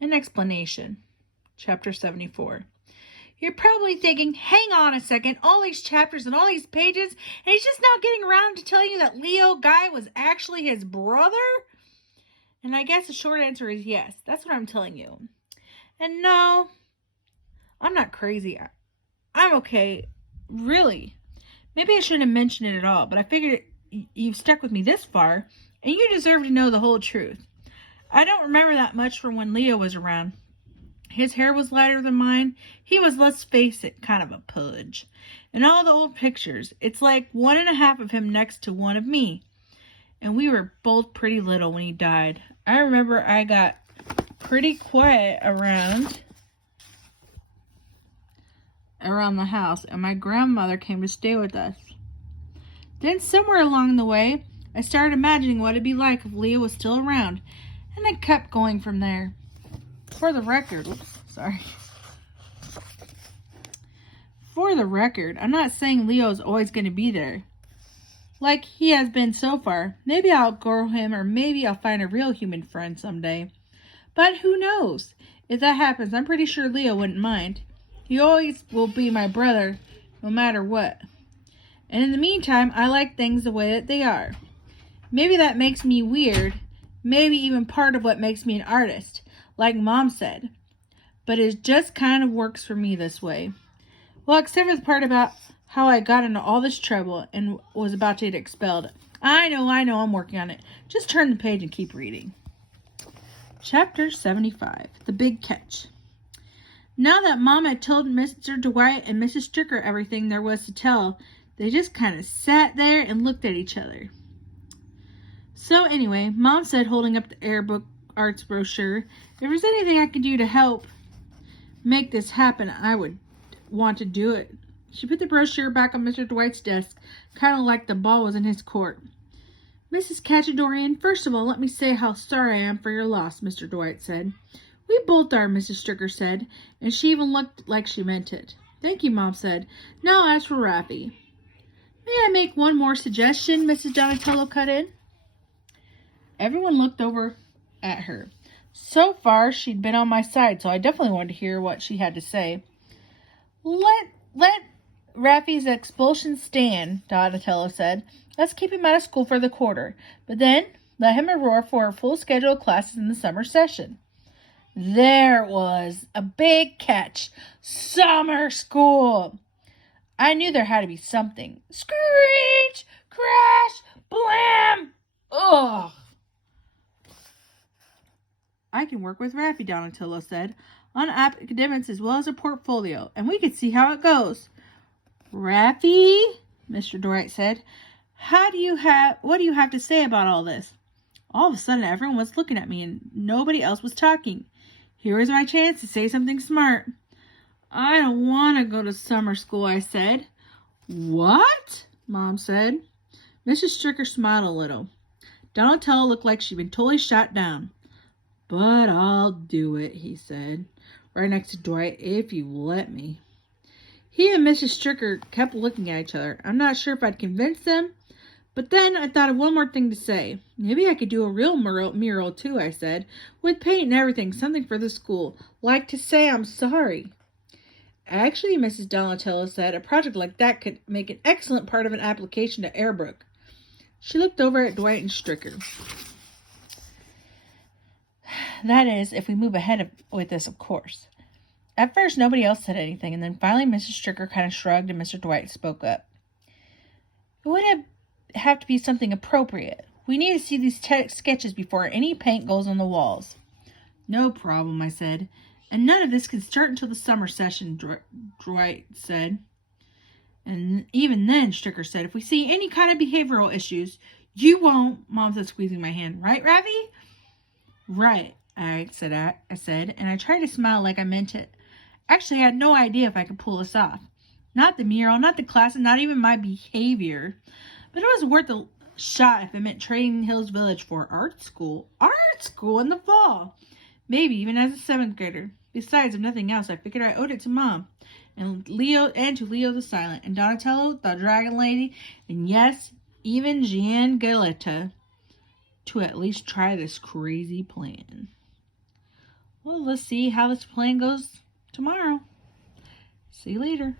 An explanation. Chapter 74. You're probably thinking, hang on a second, all these chapters and all these pages, and he's just not getting around to telling you that Leo Guy was actually his brother? And I guess the short answer is yes. That's what I'm telling you. And no, I'm not crazy. I'm okay. Really. Maybe I shouldn't have mentioned it at all, but I figured you've stuck with me this far, and you deserve to know the whole truth. I don't remember that much from when Leo was around. His hair was lighter than mine. He was, let's face it, kind of a pudge. In all the old pictures, it's like 1.5 of him next to 1 of me. And we were both pretty little when he died. I remember I got pretty quiet around the house, and my grandmother came to stay with us. Then somewhere along the way, I started imagining what it'd be like if Leo was still around, and I kept going from there. For the record, I'm not saying Leo's always going to be there, like he has been so far. Maybe I'll outgrow him, or maybe I'll find a real human friend someday. But who knows? If that happens, I'm pretty sure Leo wouldn't mind. He always will be my brother, no matter what. And in the meantime, I like things the way that they are. Maybe that makes me weird, maybe even part of what makes me an artist, like Mom said. But it just kind of works for me this way. Well, except for the part about how I got into all this trouble and was about to get expelled. I know, I'm working on it. Just turn the page and keep reading. Chapter 75. The Big Catch. Now that Mom had told Mr. Dwight and Mrs. Stricker everything there was to tell, they just kind of sat there and looked at each other. So anyway, Mom said, holding up the Airbook Arts brochure, if there's anything I could do to help make this happen, I would want to do it. She put the brochure back on Mr. Dwight's desk, kind of like the ball was in his court. Mrs. Cachadorian, first of all, let me say how sorry I am for your loss, Mr. Dwight said. We both are, Mrs. Stricker said, and she even looked like she meant it. Thank you, Mom said. Now as for Raffy. May I make one more suggestion, Mrs. Donatello cut in? Everyone looked over at her. So far, she'd been on my side, so I definitely wanted to hear what she had to say. Let Raffy's expulsion stand, Donatello said. Let's keep him out of school for the quarter, but then let him roar for a full schedule of classes in the summer session. There it was, a big catch. Summer school. I knew there had to be something. Screech! Crash! Blam! Ugh! I can work with Raffy, Donatello said, on academics as well as a portfolio, and we could see how it goes. Raffy, Mr. Dwight said, what do you have to say about all this? All of a sudden, everyone was looking at me, and nobody else was talking. Here was my chance to say something smart. I don't want to go to summer school, I said. What? Mom said. Mrs. Stricker smiled a little. Donatello looked like she'd been totally shot down. But I'll do it, he said, right next to Dwight, if you let me. He and Mrs. Stricker kept looking at each other. I'm not sure if I'd convince them, but then I thought of one more thing to say. Maybe I could do a real mural too, I said, with paint and everything, something for the school, like to say I'm sorry. Actually, Mrs. Donatello said, a project like that could make an excellent part of an application to Airbrook. She looked over at Dwight and Stricker. That is, if we move ahead with this, of course. At first, nobody else said anything, and then finally Mrs. Stricker kind of shrugged and Mr. Dwight spoke up. It would have to be something appropriate. We need to see these sketches before any paint goes on the walls. No problem, I said. And none of this can start until the summer session, Dwight said. And even then, Stricker said, if we see any kind of behavioral issues, you won't, Mom said, squeezing my hand. Right, Raffy? Right, I said, and I tried to smile like I meant it. Actually, I had no idea if I could pull this off. Not the mural, not the classes, not even my behavior. But it was worth a shot if it meant Trading Hills Village for art school. Art school in the fall. Maybe even as a 7th grader. Besides, if nothing else, I figured I owed it to Mom. And to Leo the Silent, and Donatello, the Dragon Lady, and yes, even Gian Galetta, to at least try this crazy plan. Well, let's see how this plan goes tomorrow. See you later.